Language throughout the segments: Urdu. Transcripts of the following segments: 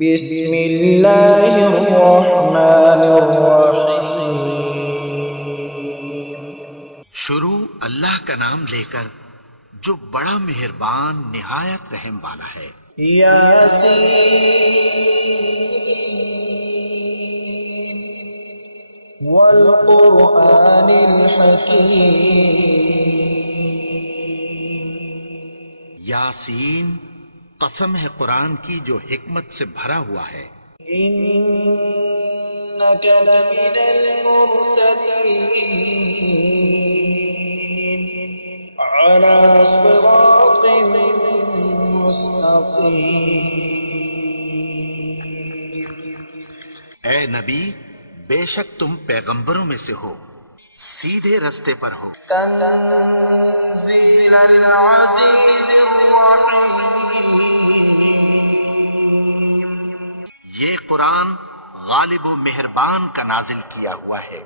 بسم اللہ الرحمن الرحیم۔ شروع اللہ کا نام لے کر جو بڑا مہربان نہایت رحم والا ہے۔ یاسین والقرآن الحکیم۔ یاسین، قسم ہے قرآن کی جو حکمت سے بھرا ہوا ہے۔ انک لمن المرسلین علی صراط مستقیم۔ اے نبی، بے شک تم پیغمبروں میں سے ہو، سیدھے رستے پر ہو۔ تنزیل العزیز الرحیم۔ یہ قرآن غالب و مہربان کا نازل کیا ہوا ہے۔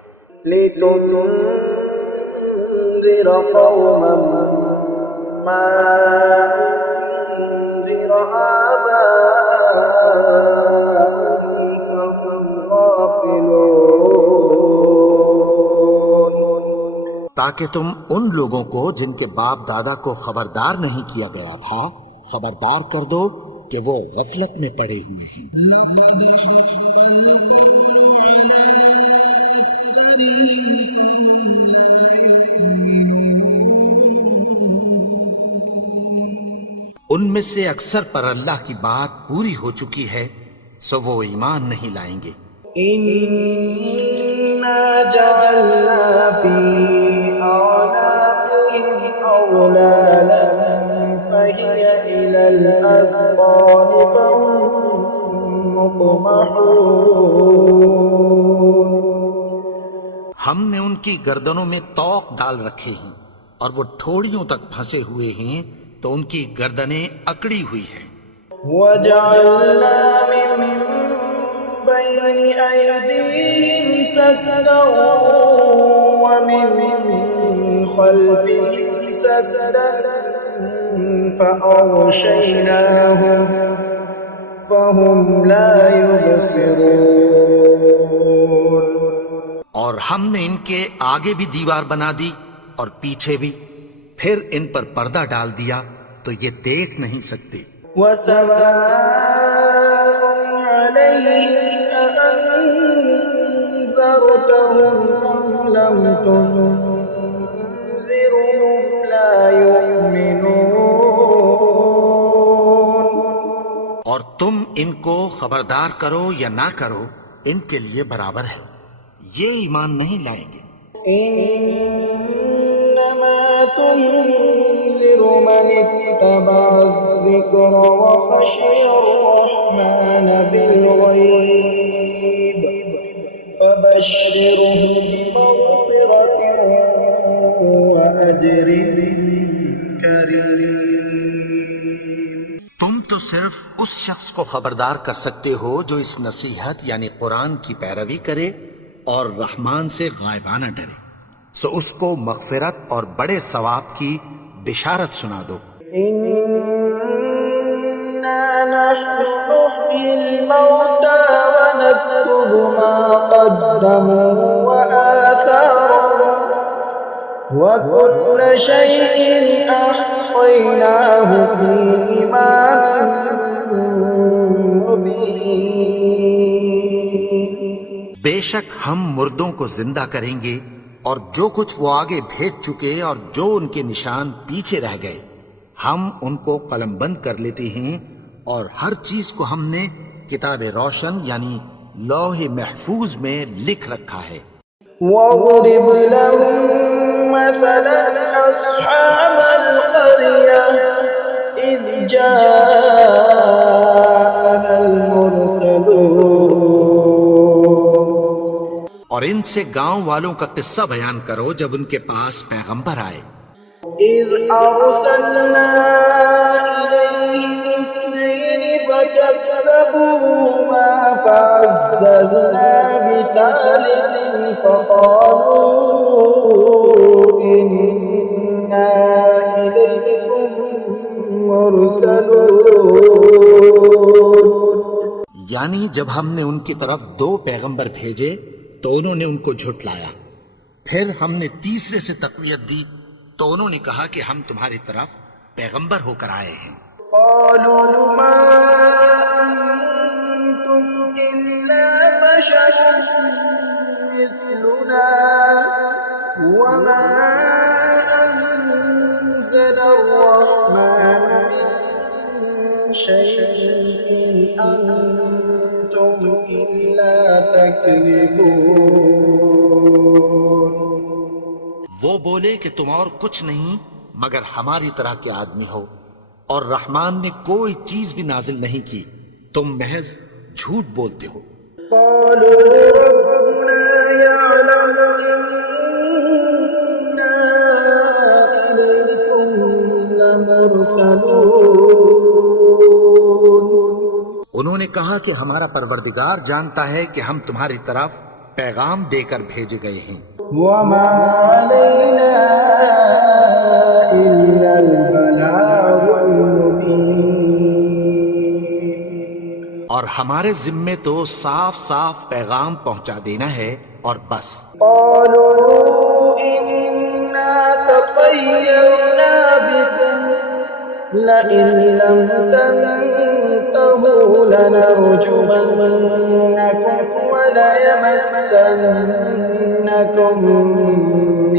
لتنذر قوما ما انذر آباؤهم فهم غافلون۔ تاکہ تم ان لوگوں کو جن کے باپ دادا کو خبردار نہیں کیا گیا تھا خبردار کر دو کہ وہ غفلت میں پڑے ہوئے ہیں۔ ان میں سے اکثر پر اللہ کی بات پوری ہو چکی ہے، سو وہ ایمان نہیں لائیں گے۔ إنا جعلنا في أعناقهم أغلالا فهي إلى الأذقان فهم مقمحون۔ ہم نے ان کی گردنوں میں طوق ڈال رکھے ہیں اور وہ ٹھوڑیوں تک پھنسے ہوئے ہیں، تو ان کی گردنیں اکڑی ہوئی ہیں۔ وجعلنا من بين أيديهم سدا ومن خلفهم سدا فأغشيناهم فهم لا يبصرون۔ اور ہم نے ان کے آگے بھی دیوار بنا دی اور پیچھے بھی، پھر ان پر پردہ ڈال دیا تو یہ دیکھ نہیں سکتے۔ وسواء عليهم أأنذرتهم أم لم تنذرهم لا يؤمنون۔ اور تم ان کو خبردار کرو یا نہ کرو، ان کے لیے برابر ہے، یہ ایمان نہیں لائیں گے۔ إنما تنذر من اتبع الذكر وخشي الرحمن بالغيب فبشره بمغفرة وأجر كريم۔ تم تو صرف اس شخص کو خبردار کر سکتے ہو جو اس نصیحت یعنی قرآن کی پیروی کرے اور رحمان سے غائبانہ ڈرے، سو اس کو مغفرت اور بڑے ثواب کی بشارت سنا دو۔ إنا نحن نحيي الموتى ونكتب ما قدموا وآثارهم وكل شيء أحصيناه في إمام مبين۔ بے شک ہم مردوں کو زندہ کریں گے اور جو کچھ وہ آگے بھیج چکے اور جو ان کے نشان پیچھے رہ گئے ہم ان کو قلم بند کر لیتے ہیں، اور ہر چیز کو ہم نے کتاب روشن یعنی لوح محفوظ میں لکھ رکھا ہے۔ وَاضْرِبْ لَهُم مَّثَلًا أَصْحَابَ الْقَرْيَةِ إِذْ جَاءَهَا الْمُرْسَلُونَ۔ اور ان سے گاؤں والوں کا قصہ بیان کرو جب ان کے پاس پیغمبر آئے۔ إِذْ أَرْسَلْنَا إِلَيْهِمْ اثْنَيْنِ فَكَذَّبُوهُمَا فَعَزَّزْنَا بِثَالِثٍ فَقَالُوا إِنَّا إِلَيْكُمْ مُرْسَلُونَ۔ یعنی جب ہم نے ان کی طرف 2 پیغمبر بھیجے تو انہوں نے ان کو جھٹلایا، پھر ہم نے تیسرے سے تقویت دی تو انہوں نے کہا کہ ہم تمہاری طرف پیغمبر ہو کر آئے ہیں۔ قالوا ما أنتم إلا بشر مثلنا وما أنزل الرحمن من شيء إن أنتم إلا تكذبون۔ وہ بولے کہ تم اور کچھ نہیں مگر ہماری طرح کے آدمی ہو، اور رحمان نے کوئی چیز بھی نازل نہیں کی، تم محض جھوٹ بولتے ہو۔ قالوا ربنا يعلم إنا إليكم لمرسلون۔ انہوں نے کہا کہ ہمارا پروردگار جانتا ہے کہ ہم تمہاری طرف پیغام دے کر بھیجے گئے ہیں، وما علينا إلا البلاغ المبين۔ اور ہمارے ذمے تو صاف صاف پیغام پہنچا دینا ہے اور بس۔ قالوا إنا تطيرنا بكم لئن لم تنتهوا لنرجمنكم وليمسنكم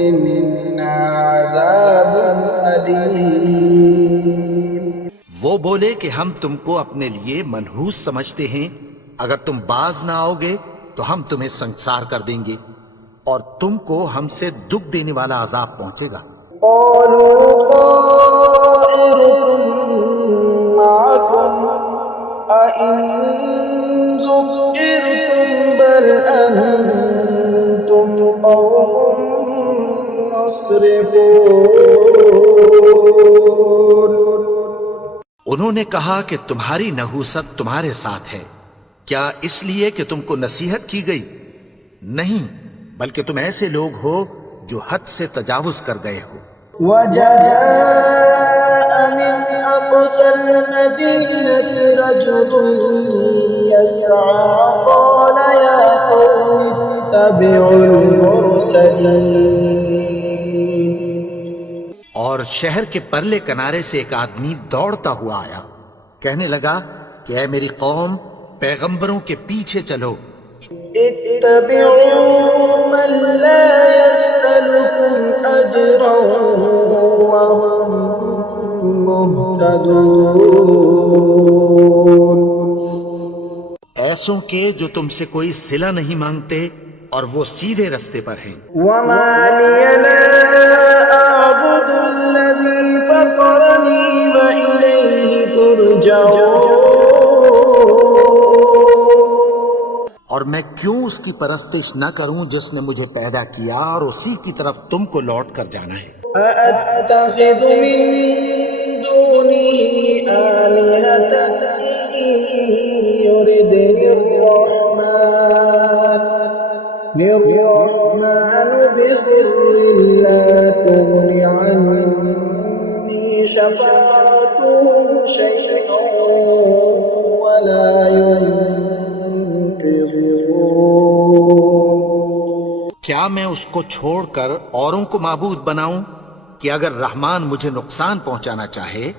منا عذاب أليم۔ وہ بولے کہ ہم تم کو اپنے لیے منحوس سمجھتے ہیں، اگر تم باز نہ آؤ گے تو ہم تمہیں سنسار کر دیں گے اور تم کو ہم سے دکھ دینے والا عذاب پہنچے گا۔ قالوا طائركم معكم أئن ذكرتم بل أنتم قوم مسرفون۔ انہوں نے کہا کہ تمہاری نحوست تمہارے ساتھ ہے، کیا اس لیے کہ تم کو نصیحت کی گئی؟ نہیں، بلکہ تم ایسے لوگ ہو جو حد سے تجاوز کر گئے ہو۔ وجاء من أقصى المدينة رجل يسعى قال يا قوم اتبعوا المرسلين۔ اور شہر کے پرلے کنارے سے ایک آدمی دوڑتا ہوا آیا، کہنے لگا کہ اے میری قوم، پیغمبروں کے پیچھے چلو۔ اتبعوا من لا يسألكم أجرا وهم مهتدون۔ ایسوں کے جو تم سے کوئی صلہ نہیں مانگتے اور وہ سیدھے رستے پر ہیں۔ وما لي لا أعبد الذي فطرني وإليه ترجعون۔ اور میں کیوں اس کی پرستش نہ کروں جس نے مجھے پیدا کیا اور اسی کی طرف تم کو لوٹ کر جانا ہے۔ أأتخذ من دونه آلهة إن يردني الرحمن بضر لا تغن عني شفاعتهم شيئا ولا ينقذون۔ کیا میں اس کو چھوڑ کر اوروں کو معبود بناؤں کہ اگر رحمان مجھے نقصان پہنچانا چاہے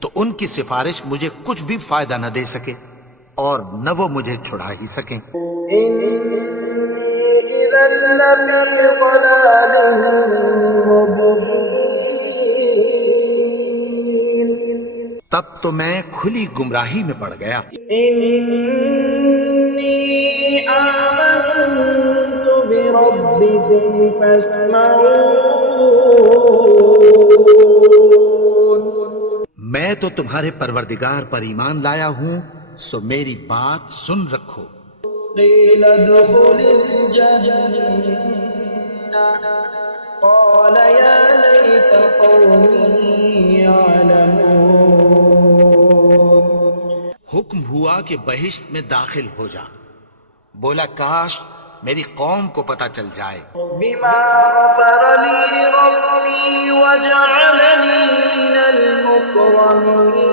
تو ان کی سفارش مجھے کچھ بھی فائدہ نہ دے سکے اور نہ وہ مجھے چھڑا ہی سکیں۔ إني إذا لفي ضلال مبين۔ تب تو میں کھلی گمراہی میں پڑ گیا۔ إني آمنت بربكم فاسمعون۔ میں تو تمہارے پروردگار پر ایمان لایا ہوں، سو میری بات سن رکھو۔ قيل ادخل الجنة قال يا ليت قومي يعلمون۔ حکم ہوا کہ بہشت میں داخل ہو جا، بولا کاش میری قوم کو پتہ چل جائے۔ بما غفر لي ربي وجعلني من المكرمين۔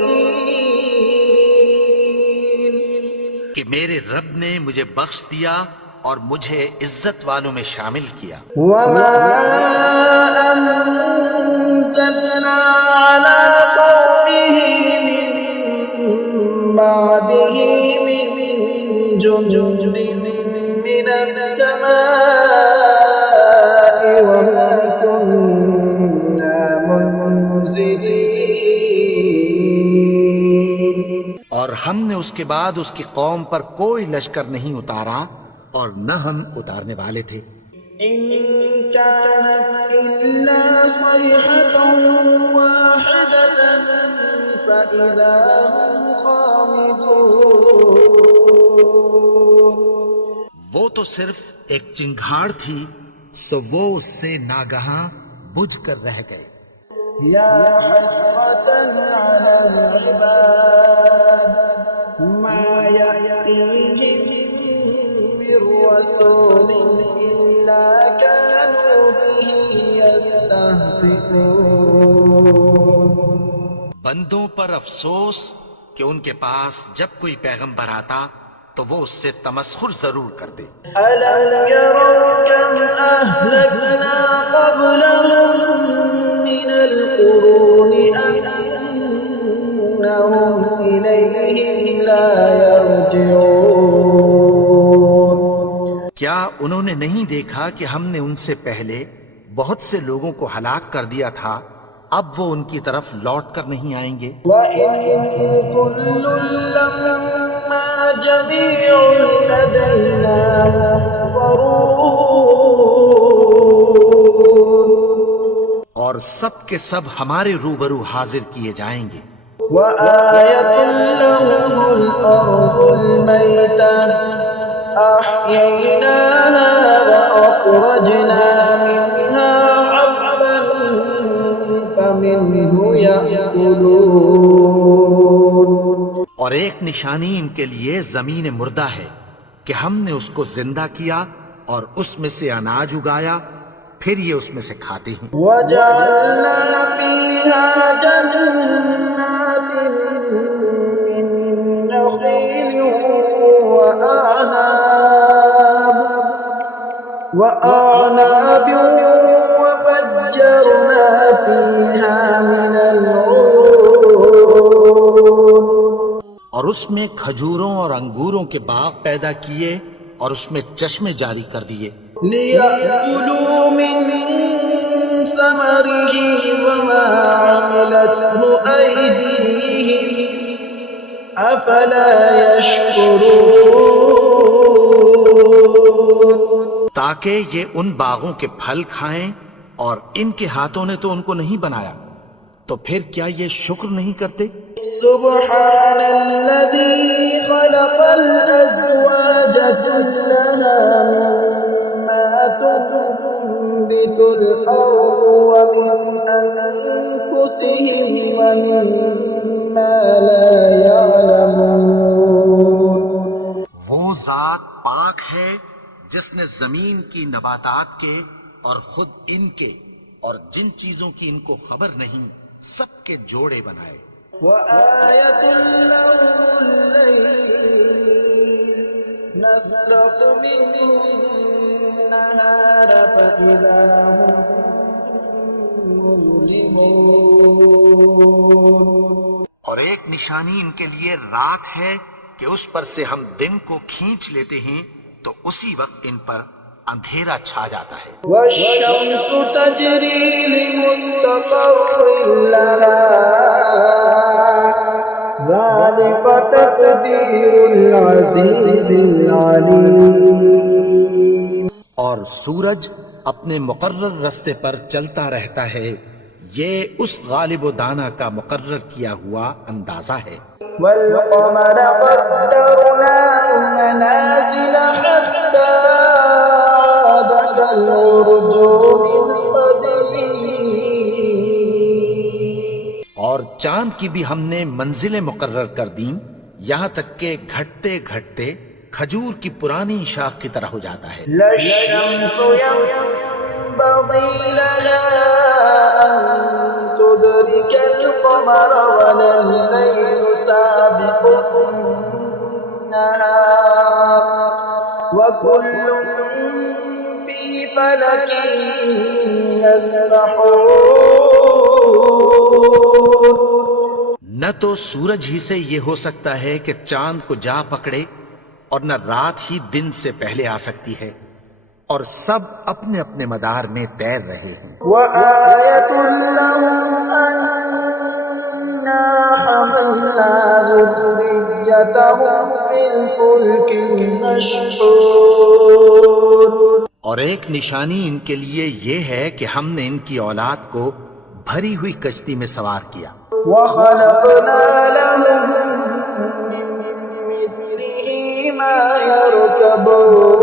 کہ میرے رب نے مجھے بخش دیا اور مجھے عزت والوں میں شامل کیا۔ وما أنزلنا على قومه من بعده من جند من السماء وما كنا منزلين۔ اور ہم نے اس کے بعد اس کی قوم پر کوئی لشکر نہیں اتارا اور نہ ہم اتارنے والے تھے۔ إن كانت إلا صيحة واحدة فإذا هم خامدون۔ وہ تو صرف ایک چنگھاڑ تھی، سو وہ اس سے ناگہاں بجھ کر رہ گئے۔ يا حسرة على العباد ما يأتيهم من رسول إلا كانوا به يستهزئون۔ بندوں پر افسوس کہ ان کے پاس جب کوئی پیغمبر آتا تو وہ اس سے تمسخر ضرور کر دے۔ ألم يروا كم أهلكنا قبلهم من القرون أنهم إليهم لا يرجعون۔ کیا انہوں نے نہیں دیکھا کہ ہم نے ان سے پہلے بہت سے لوگوں کو ہلاک کر دیا تھا، اب وہ ان کی طرف لوٹ کر نہیں آئیں گے؟ وَإِن كُلٌّ لَّمَّا جَمِيعٌ لَّدَيْنَا مُحْضَرُونَ۔ اور سب کے سب ہمارے روبرو حاضر کیے جائیں گے۔ وَآيَةٌ لَّهُمُ الْأَرْضُ الْمَيْتَةُ أَحْيَيْنَاهَا وَأَخْرَجْنَا مِنْهَا حَبًّا فَمِنْهُ يَأْكُلُونَ۔ اور ایک نشانی ان کے لیے زمین مردہ ہے کہ ہم نے اس کو زندہ کیا اور اس میں سے اناج اگایا، پھر یہ اس میں سے کھاتے ہیں۔ وَجَعَلْنَا فِيهَا جَنَّاتٍ مِّن نَّخِيلٍ وَأَعْنَابٍ وَفَجَّرْنَا فِيهَا مِنَ الْعُيُونِ۔ اور اس میں کھجوروں اور انگوروں کے باغ پیدا کیے اور اس میں چشمے جاری کر دیے۔ لِيَأْكُلُوا مِن ثَمَرِهِ وَمَا عَمِلَتْهُ أَيْدِيهِمْ أَفَلَا يَشْكُرُونَ۔ تاکہ یہ ان باغوں کے پھل کھائیں اور ان کے ہاتھوں نے تو ان کو نہیں بنایا، تو پھر کیا یہ شکر نہیں کرتے؟ سبحان الذي خلق الأزواج كلها مما تنبت الأرض ومن أنفسهم ومما لا يعلمون۔ وہ ذات پاک ہے جس نے زمین کی نباتات کے اور خود ان کے اور جن چیزوں کی ان کو خبر نہیں سب کے جوڑے بنائے۔ وآية لهم الليل نسلق منه النهار فإذا هم مظلمون۔ اور ایک نشانی ان کے لیے رات ہے کہ اس پر سے ہم دن کو کھینچ لیتے ہیں تو اسی وقت ان پر اندھیرا چھا جاتا ہے۔ والشمس تجری لمستقر لها ذلك تقدیر العزیز العلیم۔ اور سورج اپنے مقرر رستے پر چلتا رہتا ہے، یہ اس غالب و دانا کا مقرر کیا ہوا اندازہ ہے۔ والقمر قدرناه منازل حتى عاد كالعرجون القديم۔ اور چاند کی بھی ہم نے منزلیں مقرر کر دیں، یہاں تک کہ گھٹتے گھٹتے کھجور کی پرانی شاخ کی طرح ہو جاتا ہے۔ لا الشمس ينبغي لها أن تدرك القمر ولا الليل سابق النهار وكل في فلك يسبحون. نہ تو سورج ہی سے یہ ہو سکتا ہے کہ چاند کو جا پکڑے، اور نہ رات ہی دن سے پہلے آ سکتی ہے، اور سب اپنے اپنے مدار میں تیر رہے ہیں. وآية لهم أنا حملنا ذريتهم في الفلك المشحون. اور ایک نشانی ان کے لیے یہ ہے کہ ہم نے ان کی اولاد کو بھری ہوئی کشتی میں سوار کیا. وخلقنا لهم من مثله ما يركبون.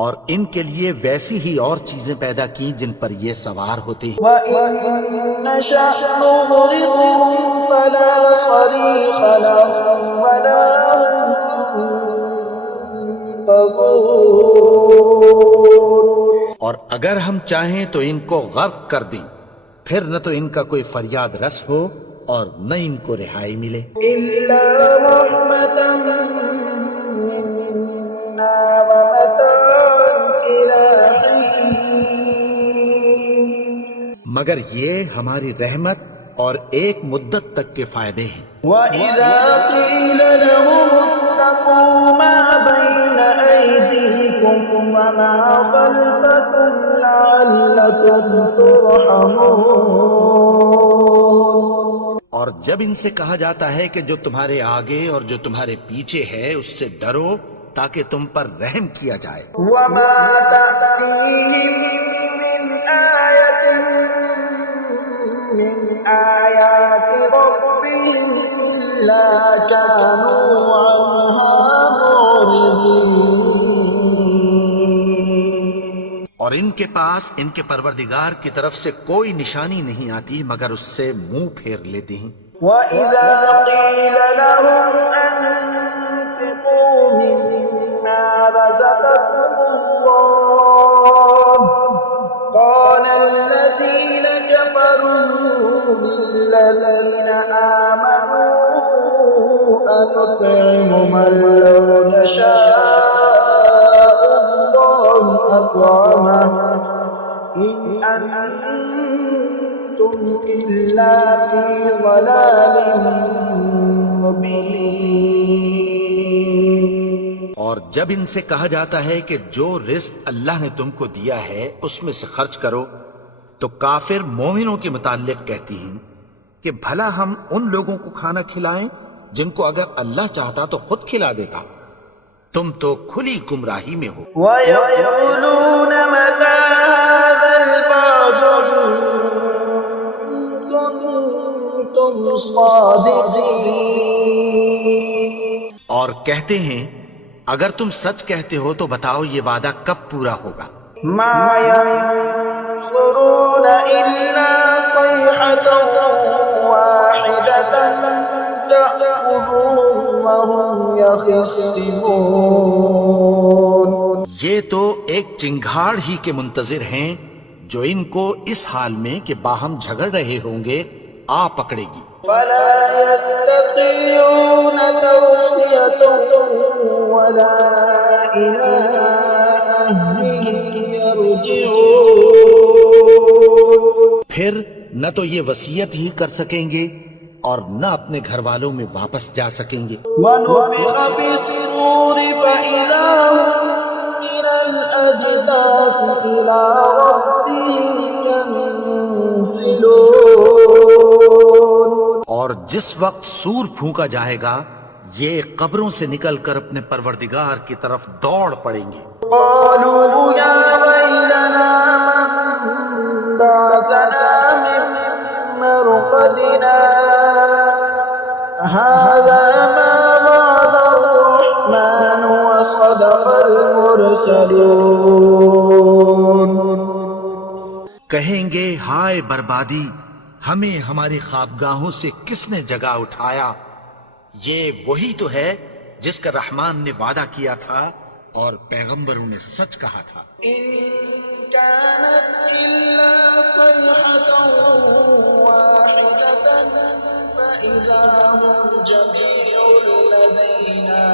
اور ان کے لیے ویسی ہی اور چیزیں پیدا کی جن پر یہ سوار ہوتے ہیں. وَإِن نَّشَأْ نُغْرِقْهُمْ فَلَا صَرِيخَ لَهُمْ وَلَا هُمْ ينقذون. اور اگر ہم چاہیں تو ان کو غرق کر دیں، پھر نہ تو ان کا کوئی فریاد رس ہو اور نہ ان کو رہائی ملے. إِلَّا رَحْمَةً مِّنَّا وَمَتَاعًا إِلَىٰ حِينٍ. مگر یہ ہماری رحمت اور ایک مدت تک کے فائدے ہیں. وَإِذَا قِيلَ لَهُمُ اتَّقُوا مَا بَيْنَ أَيْدِيكُمْ وَمَا خَلْفَكُمْ لَعَلَّكُمْ تُرْحَمُونَ. اور جب ان سے کہا جاتا ہے کہ جو تمہارے آگے اور جو تمہارے پیچھے ہے اس سے ڈرو تاکہ تم پر رحم کیا جائے. وَمَا تَأْتِيهِم مِّنْ آيَةٍ مِّنْ آيَاتِ رَبِّهِمْ إِلَّا كَانُوا عَنْهَا مُعْرِضِينَ. اور ان کے پاس ان کے پروردگار کی طرف سے کوئی نشانی نہیں آتی مگر اس سے منہ پھیر لیتے ہیں. وَإِذَا قِيلَ لَهُمْ أَنفِقُوا مِمَّا رَزَقَكُمُ اللَّهُ قَالَ الَّذِينَ كَفَرُوا لِلَّذِينَ آمَنُوا أَنُطْعِمُ مَن لَّوْ يَشَاءُ اللَّهُ أَطْعَمَهُ إِنْ أَنتُمْ إِلَّا فِي ضَلَالٍ مُّبِينٍ. اور جب ان سے کہا جاتا ہے کہ جو رزق اللہ نے تم کو دیا ہے اس میں سے خرچ کرو، تو کافر مومنوں کے متعلق کہتی ہیں کہ بھلا ہم ان لوگوں کو کھانا کھلائیں جن کو اگر اللہ چاہتا تو خود کھلا دیتا. تم تو کھلی گمراہی میں ہو. وَيَقُولُونَ مَتَىٰ هَٰذَا الْوَعْدُ إِن كُنتُمْ صَادِقِينَ. اور کہتے ہیں اگر تم سچ کہتے ہو تو بتاؤ یہ وعدہ کب پورا ہوگا. مَا يَنظُرُونَ إِلَّا صَيْحَةً وَاحِدَةً تَأْخُذُهُمْ وَهُمْ يَخِصِّمُونَ. یہ تو ایک چنگھاڑ ہی کے منتظر ہیں جو ان کو اس حال میں کہ باہم جھگڑ رہے ہوں گے آ پکڑے گی. فَلَا يَسْتَطِيعُونَ تَوْصِيَةً وَلَا إِلَىٰ أَهْلِهِمْ يَرْجِعُونَ. پھر نہ تو یہ وصیت ہی کر سکیں گے اور نہ اپنے گھر والوں میں واپس جا سکیں گے. وَنُفِخَ فِي الصُّورِ فَإِذَا هُم مِّنَ الْأَجْدَاثِ إِلَىٰ رَبِّهِمْ يَنسِلُونَ. اور جس وقت سور پھونکا جائے گا یہ قبروں سے نکل کر اپنے پروردگار کی طرف دوڑ پڑیں گے. قَالُوا يَا وَيْلَنَا مَن بَعَثَنَا مِن مَّرْقَدِنَا هَٰذَا مَا وَعَدَ الرَّحْمَٰنُ وَصَدَقَ الْمُرْسَلُونَ. کہیں گے ہائے بربادی، ہمیں ہماری خوابگاہوں سے کس نے جگا اٹھایا. یہ وہی تو ہے جس کا رحمان نے وعدہ کیا تھا اور پیغمبروں نے سچ کہا تھا. إِن كَانَتْ إِلَّا صَيْحَةً وَاحِدَةً فَإِذَا هُمْ جَمِيعٌ لَّدَيْنَا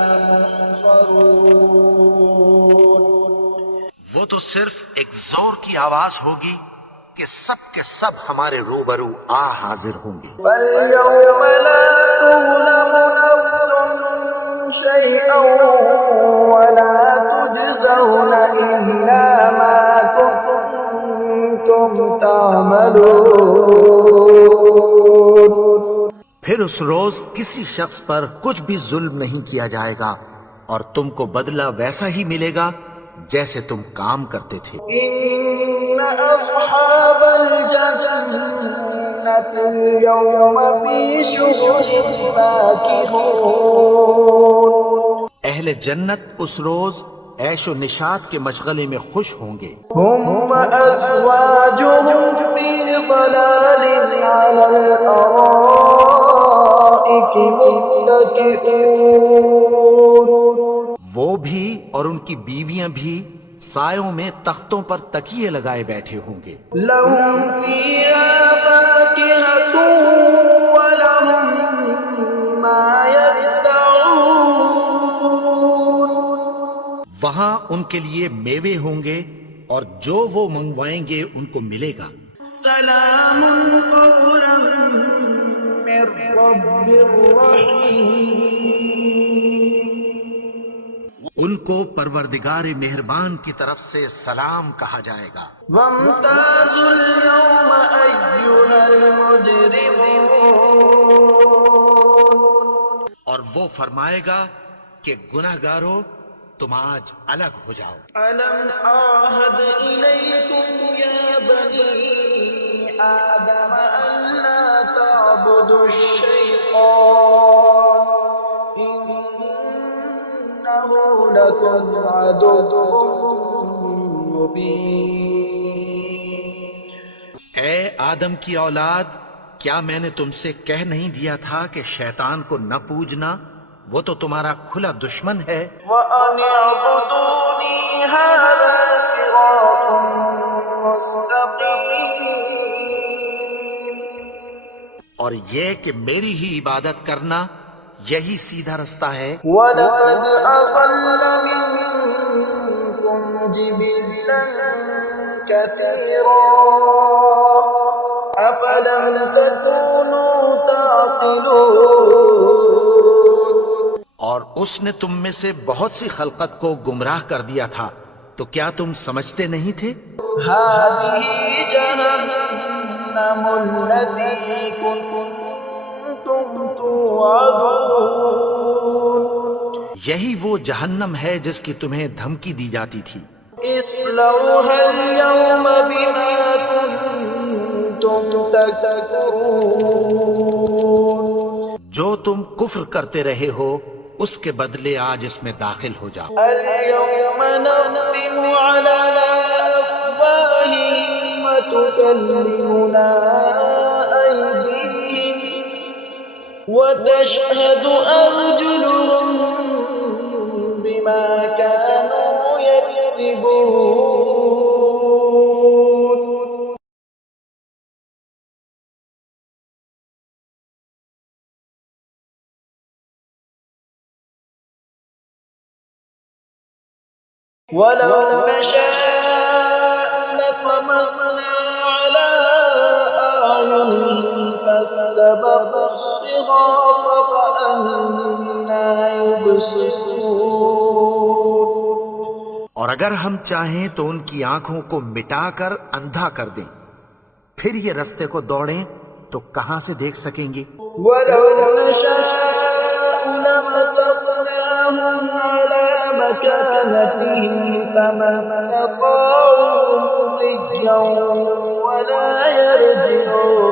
وہ تو صرف ایک زور کی آواز ہوگی کہ سب کے سب ہمارے روبرو حاضر ہوں گے. فَالْيَوْمَ لَا تُظْلَمُ نَفْسٌ شَيْئًا وَلَا تُجْزَوْنَ إِلَّا مَا كُنتُمْ تَعْمَلُونَ. پھر اس روز کسی شخص پر کچھ بھی ظلم نہیں کیا جائے گا اور تم کو بدلہ ویسا ہی ملے گا جیسے تم کام کرتے تھے. إِنَّ أَصْحَابَ الْجَنَّةِ الْيَوْمَ فِي شُغُلٍ فَاكِهُونَ. اہل جنت اس روز عیش و نشاط کے مشغلے میں خوش ہوں گے. هُمْ وَأَزْوَاجُهُمْ فِي ظَلَالٍ عَلَى الْأَرَائِكِ مُتَّكِئُونَ. وہ بھی اور ان کی بیویاں بھی سایوں میں تختوں پر تکیے لگائے بیٹھے ہوں گے. لَهُمْ فِيهَا فَاكِهَةٌ وَلَهُمْ مَا يَدَّعُونَ. وہاں ان کے لیے میوے ہوں گے اور جو وہ منگوائیں گے ان کو ملے گا. سلام قولا من رب رحیم. ان کو پروردگار مہربان کی طرف سے سلام کہا جائے گا. وامتازوا اليوم أيها المجرمون. اور وہ فرمائے گا کہ گنہگارو تم آج الگ ہو جاؤ. ألم أعهد إليكم يا بني آدم ألا تعبدوا الشيطان إنه لكم عدو مبين. اے آدم کی اولاد، کیا میں نے تم سے کہہ نہیں دیا تھا کہ شیطان کو نہ پوجنا، وہ تو تمہارا کھلا دشمن ہے. وَأَنِ اعْبُدُونِي هَذَا صِرَاطٌ مُسْتَقِيمٌ. اور یہ کہ میری ہی عبادت کرنا یہی سیدھا رستہ ہے. وَلَقَدْ أَضَلَّ مِنكُمْ جِبِلًّا كَثِيرًا أَفَلَمْ تَكُونُوا تَعْقِلُونَ. اور اس نے تم میں سے بہت سی خلقت کو گمراہ کر دیا تھا، تو کیا تم سمجھتے نہیں تھے؟ هَذِهِ جَهَنَّمُ الَّتِي كُنتُمْ تُوعَدُونَ. یہی وہ جہنم ہے جس کی تمہیں دھمکی دی جاتی تھی. اصلوها اليوم بما كنتم تكفرون. جو تم کفر کرتے رہے ہو اس کے بدلے آج اس میں داخل ہو جاؤ. اليوم نختم على أفواههم وتكلمنا أيديهم وتشهد أرجلهم بما كانوا يكسبون. ولو نشاء لطمسنا على أعينهم فاستبقوا الصراط فأنى يبصرون. اور اگر ہم چاہیں تو ان کی آنکھوں کو مٹا کر اندھا کر دیں، پھر یہ رستے کو دوڑیں تو کہاں سے دیکھ سکیں گے. ولو نشاء لمسخناهم على مكانتهم فما استطاعوا مضيا ولا يرجعون.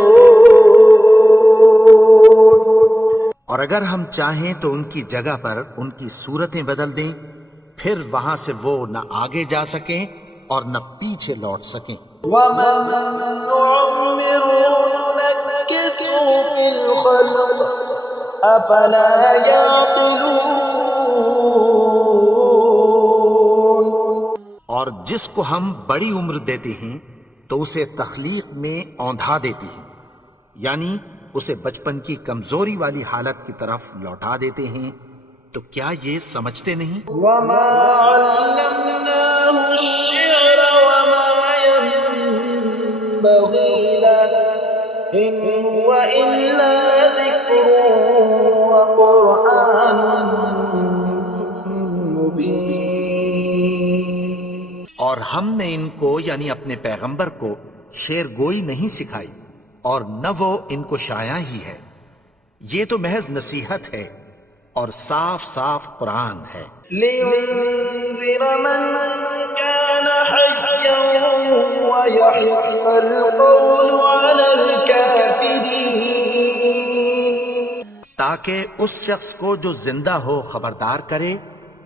اور اگر ہم چاہیں تو ان کی جگہ پر ان کی صورتیں بدل دیں، پھر وہاں سے وہ نہ آگے جا سکیں اور نہ پیچھے لوٹ سکیں. ومن نعمره ننكسه في الخلق أفلا يعقلون. اور جس کو ہم بڑی عمر دیتے ہیں تو اسے تخلیق میں اوندھا دیتے ہیں، یعنی اسے بچپن کی کمزوری والی حالت کی طرف لوٹا دیتے ہیں، تو کیا یہ سمجھتے نہیں؟ وما علمناه له الشعر وما ينبغي له إن هو إلا ذكر وقرآن مبين. اور ہم نے ان کو یعنی اپنے پیغمبر کو شعر گوئی نہیں سکھائی اور نہ وہ ان کو شاعر ہی ہے، یہ تو محض نصیحت ہے اور صاف صاف قرآن ہے. لينذر من كان حيا ويحق القول على الكافرين. تاکہ اس شخص کو جو زندہ ہو خبردار کرے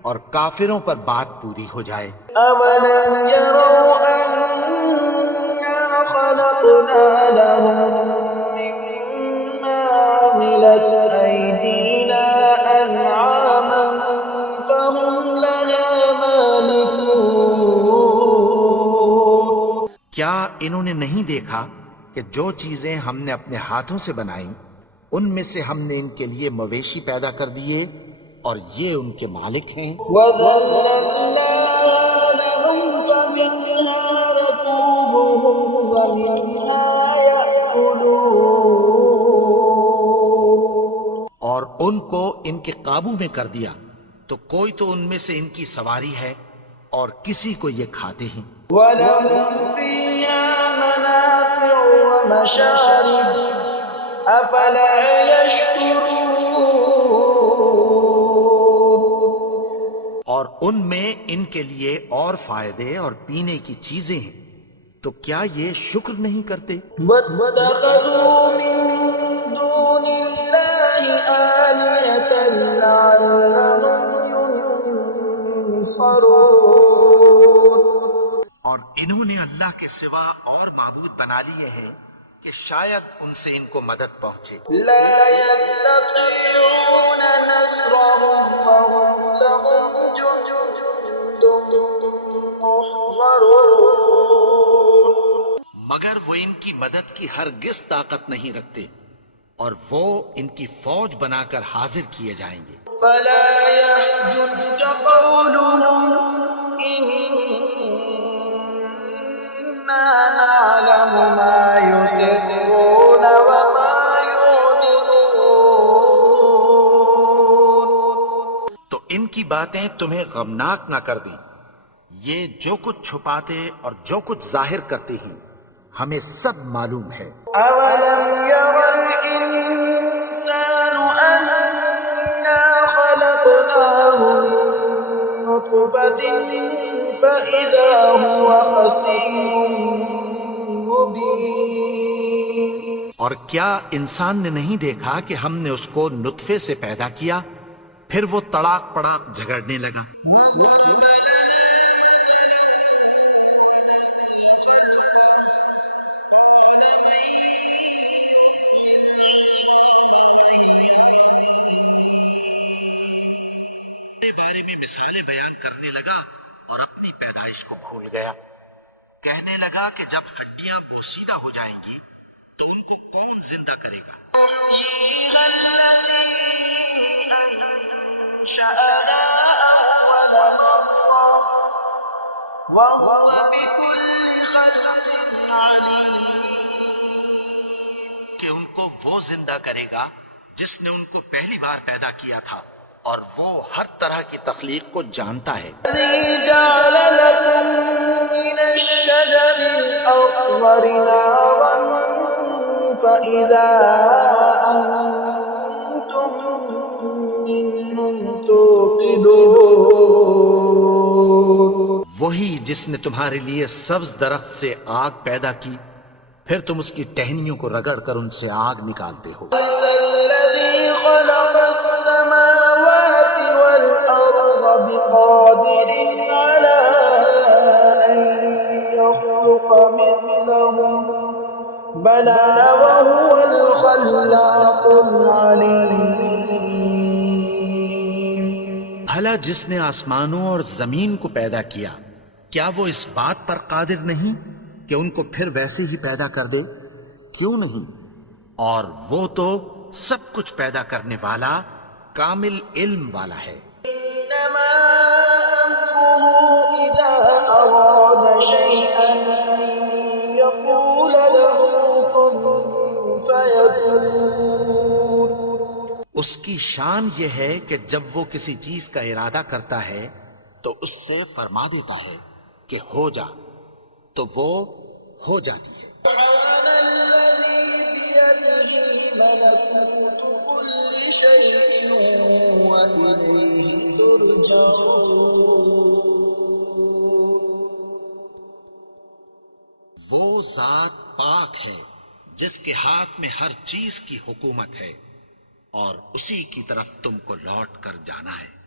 اور کافروں پر بات پوری ہو جائے. أولم يروا أنا خلقنا لهم مما عملت أيدينا أنعاما فهم لها مالكون. کیا انہوں نے نہیں دیکھا کہ جو چیزیں ہم نے اپنے ہاتھوں سے بنائیں ان میں سے ہم نے ان کے لیے مویشی پیدا کر دیے اور یہ ان کے مالک ہیں. وَذَلَّلْنَاهَا لَهُمْ فَمِنْهَا رَكُوبُهُمْ وَمِنْهَا يَأْكُلُونَ. اور ان کو ان کے قابو میں کر دیا تو کوئی تو ان میں سے ان کی سواری ہے اور کسی کو یہ کھاتے ہیں. وَلَهُمْ فِيهَا مَنَافِعُ وَمَشَارِبُ أَفَلَا يَشْكُرُونَ. اور ان میں ان کے لیے اور فائدے اور پینے کی چیزیں ہیں تو کیا یہ شکر نہیں کرتے؟ وَاتَّخَذُوا مِن دُونِ اللَّهِ آلِهَةً لَعَلَّهُمْ يُنصَرُونَ. اور انہوں نے اللہ کے سوا اور معبود بنا لیے ہیں کہ شاید ان سے ان کو مدد پہنچے. لا يستطيعون نصرهم وهم لهم جند محضرون. مگر وہ ان کی مدد کی ہرگز طاقت نہیں رکھتے اور وہ ان کی فوج بنا کر حاضر کیے جائیں گے. فلا يحزنك قولهم إنا نعلم ما يسرون وما يعلنون. تو ان کی باتیں تمہیں غمناک نہ کر دیں، یہ جو کچھ چھپاتے اور جو کچھ ظاہر کرتے ہیں ہمیں سب معلوم ہے. أولم ير الإنسان أنا خلقناه من نطفة فإذا هو خصيم مبين. اور کیا انسان نے نہیں دیکھا کہ ہم نے اس کو نطفے سے پیدا کیا پھر وہ تڑاک پڑاک جھگڑنے لگا. بارے میں مثالیں بیان کرنے لگا اور اپنی پیدائش کو بھول گیا. کہنے لگا کہ جب ہڈیاں پوسیدہ ہو جائیں گی تو ان کو کون زندہ کرے گا؟ يحييها الذي أنشأها أول مرة وهو بكل خلق عليم. کہ ان کو وہ زندہ کرے گا جس نے ان کو پہلی بار پیدا کیا تھا اور وہ ہر طرح کی تخلیق کو جانتا ہے. الذي جعل لكم من الشجر الأخضر نارا فإذا أنتم منه توقدون. وہی جس نے تمہارے لیے سبز درخت سے آگ پیدا کی پھر تم اس کی ٹہنیوں کو رگڑ کر ان سے آگ نکالتے ہو. الذي خلق السماوات والأرض بقادر على أن يخلق مثلهم بلى وهو الخلاق العليم. بھلا جس نے آسمانوں اور زمین کو پیدا کیا کیا وہ اس بات پر قادر نہیں کہ ان کو پھر ویسے ہی پیدا کر دے؟ کیوں نہیں؟ اور وہ تو سب کچھ پیدا کرنے والا کامل علم والا ہے. إنما أمره إذا شيئا أن يقول له كن فيكون. اس کی شان یہ ہے کہ جب وہ کسی چیز کا ارادہ کرتا ہے تو اس سے فرما دیتا ہے کہ ہو جا، تو وہ ہو جاتی ہے۔ سبحان الذي بيده ملكوت كل شيء وإليه ترجعون. وہ ذات پاک ہے جس کے ہاتھ میں ہر چیز کی حکومت ہے اور اسی کی طرف تم کو لوٹ کر جانا ہے۔